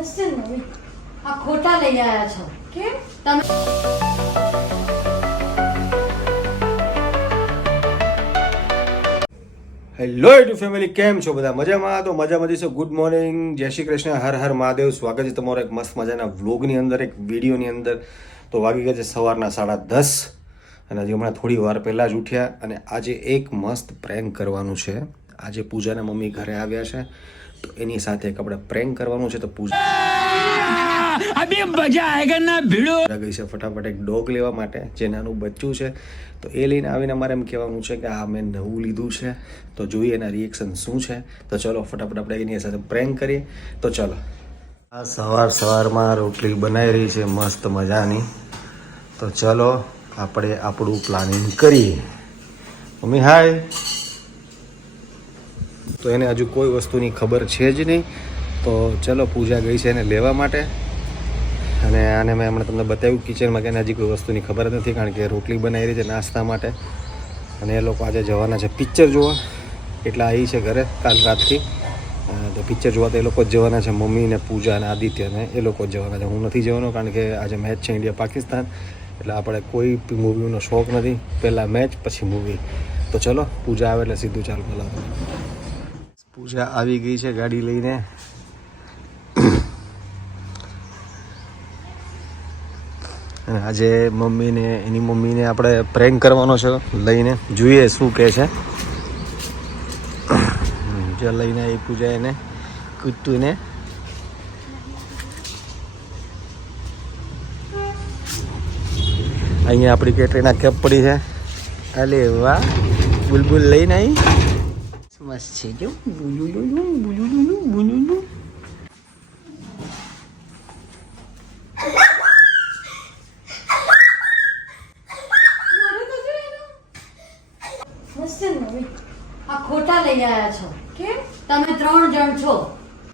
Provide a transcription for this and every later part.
હશે ને આ ખોટા લઈ આવ્યા છો કેમ તમે હેલો યુટ્યુબ ફેમિલી, કેમ છો બધા? મજામાં? તો મજામાં જઈશું. ગુડ મોર્નિંગ, જય શ્રી કૃષ્ણ, હર હર મહાદેવ. સ્વાગત છે તમારો એક મસ્ત મજાના વ્લોગની અંદર, એક વિડીયોની અંદર. તો વાગી ગયા છે સવારના 10:30 અને હજી હમણાં થોડી વાર પહેલાં જ ઉઠ્યા. અને આજે એક મસ્ત પ્રેન્ક કરવાનું છે. આજે પૂજાના મમ્મી ઘરે આવ્યા છે, તો એની સાથે એક આપણે પ્રેન્ક કરવાનું છે. તો પૂજા અભી મજા આયેગા ના ભીડો ગઈ છે ફટાફટ એક ડોગ લેવા માટે, જે નાનું બચ્ચું છે. તો એ લઈને આવીને અમારે એમ કહેવાનું છે કે આ મેં નવું લીધું છે, તો જોઈએ એના રિએક્શન શું છે. તો ચલો ફટાફટ આપણે એની સાથે પ્રેન્ક કરીએ. તો ચલો. આ સવારમાં રોટલી બનાવી રહી છે મસ્ત મજાની. તો ચલો આપણે આપણું પ્લાનિંગ કરીએ. મમ્મી હાય. તો એને હજુ કોઈ વસ્તુની ખબર છે જ નહીં. તો ચલો, પૂજા ગઈ છે એને લેવા માટે. અને આને મેં હમણાં તમને બતાવ્યું કિચનમાં કે એને હજી કોઈ વસ્તુની ખબર જ નથી, કારણ કે રોટલી બનાવી રહી છે નાસ્તા માટે. અને એ લોકો આજે જવાના છે પિક્ચર જોવા, એટલે આવી છે ઘરે કાલ રાતથી. તો પિક્ચર જોવા તો એ લોકો જ જવાના છે, મમ્મી ને પૂજા અને આદિત્ય ને એ લોકો જ જવાના છે. હું નથી જવાનો, કારણ કે આજે મેચ છે ઇન્ડિયા પાકિસ્તાન, એટલે આપણે કોઈ મૂવીનો શોખ નથી. પહેલાં મેચ પછી મૂવી. તો ચલો, પૂજા આવે એટલે સીધું ચાલુ બોલાવો. પૂજા આવી ગઈ છે ગાડી લઈને. અને આજે એની મમ્મીને આપણે પ્રેન્ક કરવાનો છે લઈને. જોઈએ શું કહે છે. જે લઈને આવી પૂજા એને કૂદતુંને. અહીંયા આપણી કેટરીના કેપ પડી છે. અલે વાહ, બુલબુલ લઈને આવી. મસ્ત છે જો, બુલુલુલુ. આ ખોટા લઈ આવ્યા છો કેમ તમે 3 જણ છો,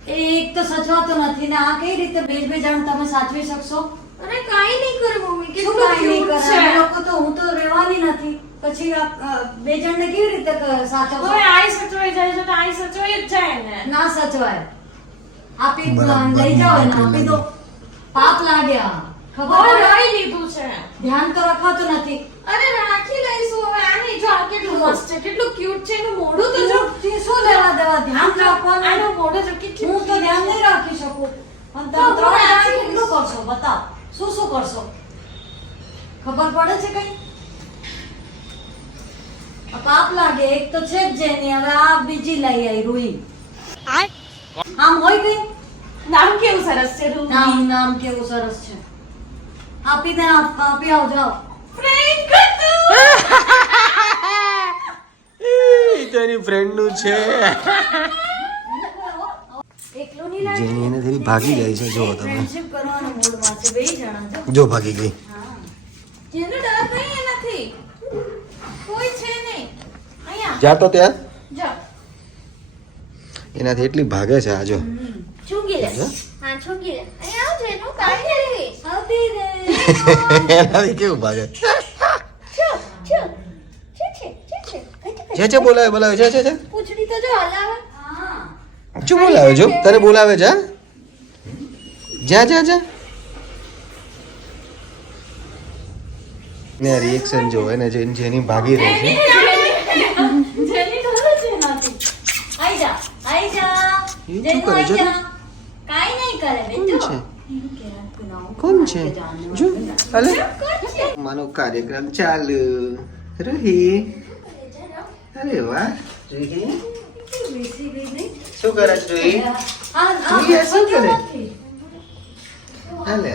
એક તો સચવાતો નથી ને આ કઈ રીતે બે જણ તમે સાચવી શકશો? અરે કાઈ નહીં કરે મમ્મી, કે શું કાંઈ નહીં કરે? અમે લોકો તો હું તો રહેવાની નથી, પછી આ બે જણને કેવી રીતે સાચવશો? હવે આઈ સચવાઈ જાય છે તો આઈ સચવાઈ જ જાય ને. ના સચવાય. આપી લઈ જાઓ ને, આપી દો. પાપ લાગ્યા ખબર હવે પડે? લઈ લીધું છે. ધ્યાન તો રખાતું નથી. અરે રાખી લઈશું હવે. આની જો આ કેટલું મસ્ત છે, કેટલું ક્યુટ છે. એનું મોઢું તો જો. તે શું લેવા દેવા? ધ્યાન રાખવાનું. આનું મોઢું જો કેટલું. હું તો ધ્યાન નહીં રાખી શકું. પણ તમે તો ત્રણ જણ રાખી કેટલું કરશો? બતાવ. શું કરશો? ખબર પડે છે કઈ? આ પાપ લાગે. એક તો છે જ જેની, હવે આ બીજી લઈ આવી રૂહી. આમ હોય કઈ? નામ કેવું સરસ છે રૂહી. નામ કેવું સરસ છે. આપી આવ જાઓ. ફ્રેન્ડ કતું. તેની ફ્રેન્ડ નું છે. એકલો નહીં લાગે. જેની એને થોડી ભાગી જાય છે. જો તમે ફ્રેન્ડશિપ કરવાનો મૂડમાં છે બે જણા. જો ભાગી ગઈ. જેનો ડર નહીં નથી. કોઈ છે નહીં. અહીંયા જાતો ત્યાં જો. એનાથી એટલી ભાગે છે. આ જો ચૂંગી લે. હા ચૂંગી લે. અહીંયા આવજે નું કાઈ નથી. આવતી રે. એનાથી કેવું ભાગે. છે છે બોલાવે છે. પૂછડી તો જો હલાવે. હા. શું બોલાવે? જો તને બોલાવે છે. જા ને રિએક્શન જો એને જેની ભાગી રહી છે. જેની ડર છે નથી. આઈ જા. એ શું જેનું કરે આઈ છે? જા. કાઈ નહીં કરે બેટો. કોણ છે? જો હાલે માનો કાર્યક્રમ ચાલુ. રહી. અરે વાહ રહી. શું કરે છે રહી? રૂહી આ શું કરે? હાલે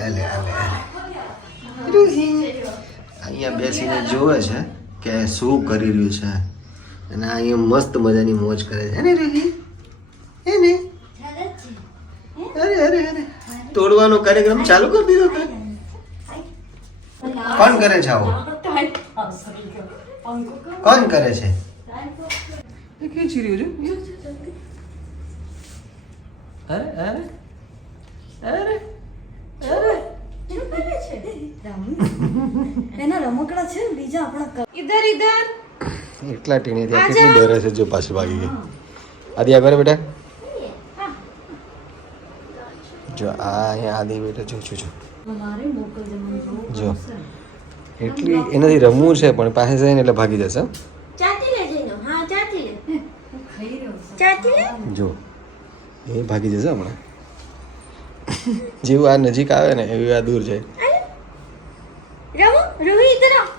રૂહી અહીંયા બેસીને જોવે છે કે શું કરી રહ્યું છે. અને અહીંયા મસ્ત મજાની મોજ કરે છે. અને રૂહી એને અરે તોડવાનો કાર્યક્રમ ચાલુ કરી દીધો તે. કોણ કરે છે આવો? કોણ કરે છે? એ ખેંચી રહ્યું છે. અરે એના રમકડા છે ને બીજા આપણા. ઇધર એટલા ટીણી ત્યાં કેટલી ડરે છે. જો પાછી ભાગી ગઈ. આદિ આ કરે બેટા. જો આ અહીંયા આદિ બેઠો જો મારે મોકલજે મને જોવું જો. પડશે. એટલી એનાથી રમવું છે પણ પાસે જઈને એટલે ભાગી જશે ચાટી લે જઈને હા ચાટી લે હું ખાઈ રહ્યો છું. ચાટી લે જો એ ભાગી જશે હમણાં જેવું આ નજીક આવે ને એવું આ દૂર જાય. રમો રોહી ઇધર આવ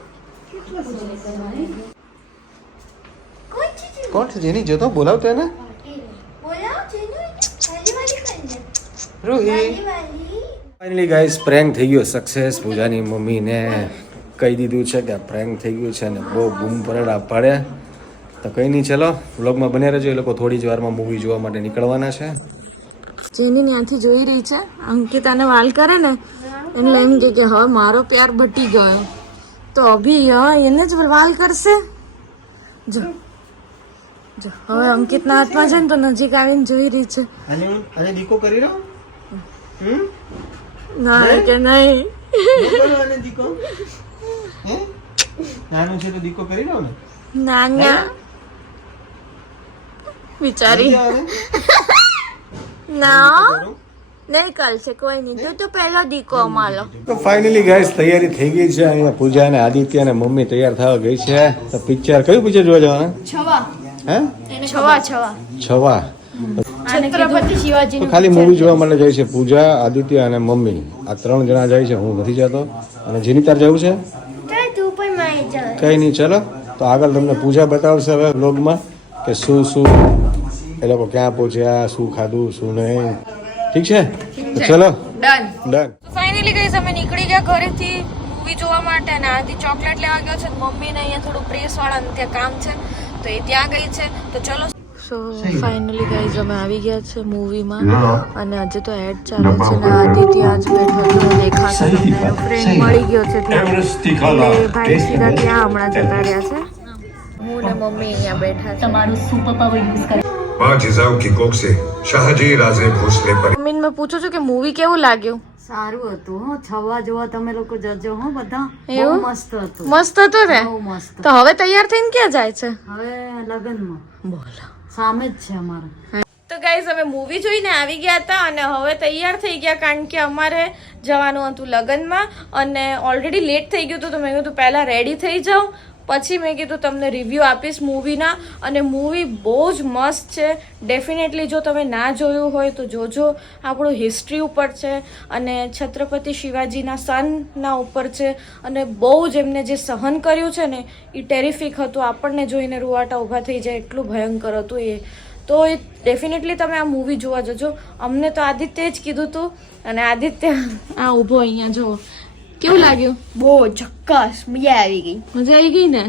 કેટલો સમય તમારે? કોણ છે કોણ છે જેની જોતો બોલાવતો એને બોલાવ જેનું વાલી વાલી કંજે રોહી. વાલી વાલી ફાઇનલી ગાઈસ પ્રેન્ક થઈ ગયો સક્સેસ. પૂજાની મમ્મીને કહી દીધું છે કે પ્રેન્ક થઈ ગયું છે અને બહુ બૂમ પરેડા પાડે. તો કંઈ નહીં, ચલો વ્લોગમાં બને રહેજો. એ લોકો થોડી જ વારમાં મૂવી જોવા માટે નીકળવાના છે. જેની ત્યાંથી જોઈ રહી છે અંકિતાને વાલ કરે ને એટલે એમ કે હવે મારો પ્યાર બટી ગયો તો અભી એને જ વાલ કરશે. જો જો હવે અંકિતના હાથમાં છે ને તો નજીક આવીને જોઈ રહી છે. અને દીકો કરી રહ્યો ના કે નહીં દીકો નાનું છે તો દીકો કરી રહ્યો ને ના ના બિચારી ના નહીં કરશે કોઈ નહીં તું તો પહેલો દીકો અમારો. તો ફાઇનલી ગાઈસ તૈયારી થઈ ગઈ છે. અહીંયા પૂજા અને આદિત્ય અને મમ્મી તૈયાર થવા ગઈ છે. તો પિક્ચર કયું પિક્ચર જોવા જવાના? હે છવા. છત્રપતિ શિવાજી તો ખાલી મૂવી જોવા માટે જાય છે પૂજા, આદિત્ય અને મમ્મી. આ 3 જણા જાય છે. હું નથી જતો. અને જેની તાર જવું છે તું પણ માય જા કઈ નહીં, ચલો. તો આગળ તમને પૂજા બતાવશે હવે વ્લોગમાં કે શું શું એ લોકો ક્યાં પહોંચ્યા, શું ખાધું શું નહીં. ઠીક છે તો ચલો ડન. ફાઇનલી ગઈસ અમે નીકળી ગયા ઘરેથી મૂવી જોવા માટે અને આથી ચોકલેટ લેવા ગયો છે. મમ્મીને અહીંયા થોડું પ્રેસ વાળાને ત્યાં કામ છે તો એ ત્યાં ગઈ છે. તો ચલો સો ફાઇનલી ગાઈઝ અમે આવી ગયા છે મૂવીમાં અને આજે તો એડ ચાલે છે ને આદિ ત્યાં જ બેઠો હતો દેખાતો તમને એનો ફ્રેન્ડ મળી ગયો છે ત્યાં એટલે ભાઈ સીધા ત્યાં હમણાં જતા રહ્યા છે. હું ને મમ્મી અહીંયા બેઠા છે. તમારું સુપર પાવર યુઝ કરે. 5000 की कोक से शाहजी राजे भोसले पर મમ્મીને મેં પૂછું છું કે મૂવી કેવું લાગ્યું? સારું હતું હો. છવા જોવા તમે લોકો જજો હો બધા. એવું? બહુ મસ્ત હતું. મસ્ત હતું ને? બહુ મસ્ત. તો હવે તૈયાર થઈને ક્યાં જાય છે? હવે લગ્નમાં બોલો. સામે જ છે અમારે. તો ગાઈઝ અમે મૂવી જોઈને આવી ગયા હતા અને હવે તૈયાર થઈ ગયા કારણ કે અમારે જવાનું હતું લગ્નમાં અને ઓલરેડી લેટ થઈ ગયું હતું તો મેં કીધું પહેલાં રેડી થઈ જાઉં પછી મેં કીધું તમને રિવ્યૂ આપીશ મૂવીના. અને મૂવી બહુ જ મસ્ત છે. ડેફિનેટલી જો તમે ના જોયું હોય તો જોજો. આપણું હિસ્ટ્રી ઉપર છે અને છત્રપતિ શિવાજીના સનના ઉપર છે અને બહુ જ એમને જે સહન કર્યું છે ને એ ટેરિફિક હતું. આપણને જોઈને રૂવાટા ઊભા થઈ જાય એટલું ભયંકર હતું એ. તો એ ડેફિનેટલી તમે આ મૂવી જોવા જજો. અમને તો આદિત્ય જ કીધું હતું અને આદિત્ય આ ઊભો અહીંયા જો કેવું લાગ્યું? બહુ ચોક્કસ મજા આવી ગઈ. મજા આવી ગઈ ને?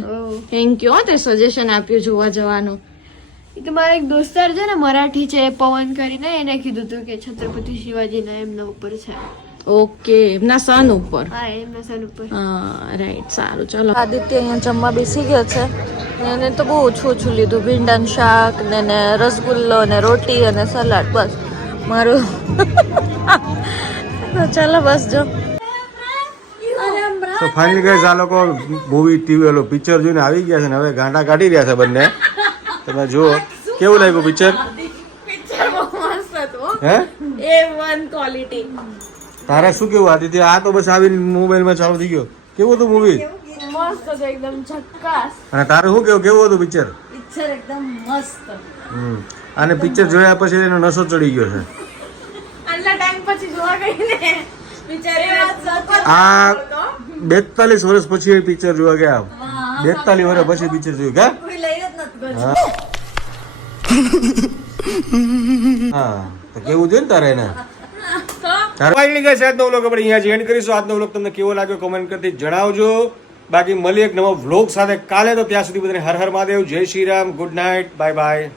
થેન્ક યુ તે સજેશન આપ્યું જોવા જવાનું. એ તો મારા એક દોસ્તાર છે ને મરાઠી છે પવન કરીને એને કીધું હતું કે છત્રપતિ શિવાજીના એમના ઉપર છે. ઓકે એમના સન ઉપર. હા એમના સન ઉપર. હા રાઈટ સારું ચલો. આદિત્ય અહીંયા જમવા બેસી ગયો છે એને તો બહુ ઓછું ઓછું લીધું. ભીંડાનું શાક ને રસગુલ્લો ને રોટી અને સલાડ બસ મારું. ચાલો બસ જો. તો ફાઇનલી ગાઈસ આ લોકો મૂવી ટીવી ઓલો પિક્ચર જોઈને આવી ગયા છે ને હવે ગાંડા કાઢી રહ્યા છે બંને. તમે જુઓ કેવું લાગ્યું પિક્ચર? પિક્ચર બહુ મસ્ત હતું. હે A1 ક્વોલિટી. તારે શું કેવું આદિત્ય? આ તો બસ આવીને મોબાઈલમાં ચાલુ થઈ ગયો. કેવું હતું મૂવી? મસ્ત હતું એકદમ ઝક્કાસ. અને તારે શું કેવું હતું પિક્ચર? પિક્ચર એકદમ મસ્ત. અને પિક્ચર જોયા પછી એનો નશો ચડી ગયો છે. આટલા ટાઈમ પછી જોવા ગઈ ને બિચારી આ 42 વર્ષ પછી પિક્ચર જોવા ગયા. 42 વર્ષ પછી પિક્ચર જોયું કા? કોઈ લઈ જ નથી ગયું. હા તો કેવું જોઈએ ને તારે એને. ફાઇનલી ગાઈસ આજનો વ્લોગ આપણે અહીંયા જ એન્ડ કરીશું. આજનો વ્લોગ તમને કેવો લાગ્યો કોમેન્ટ કરતી જણાવજો. બાકી મળીએ એક નવા વ્લોગ સાથે કાલે. તો ત્યાં સુધી બધાને હર હર મહાદેવ, જય Shri Ram, good night, bye bye.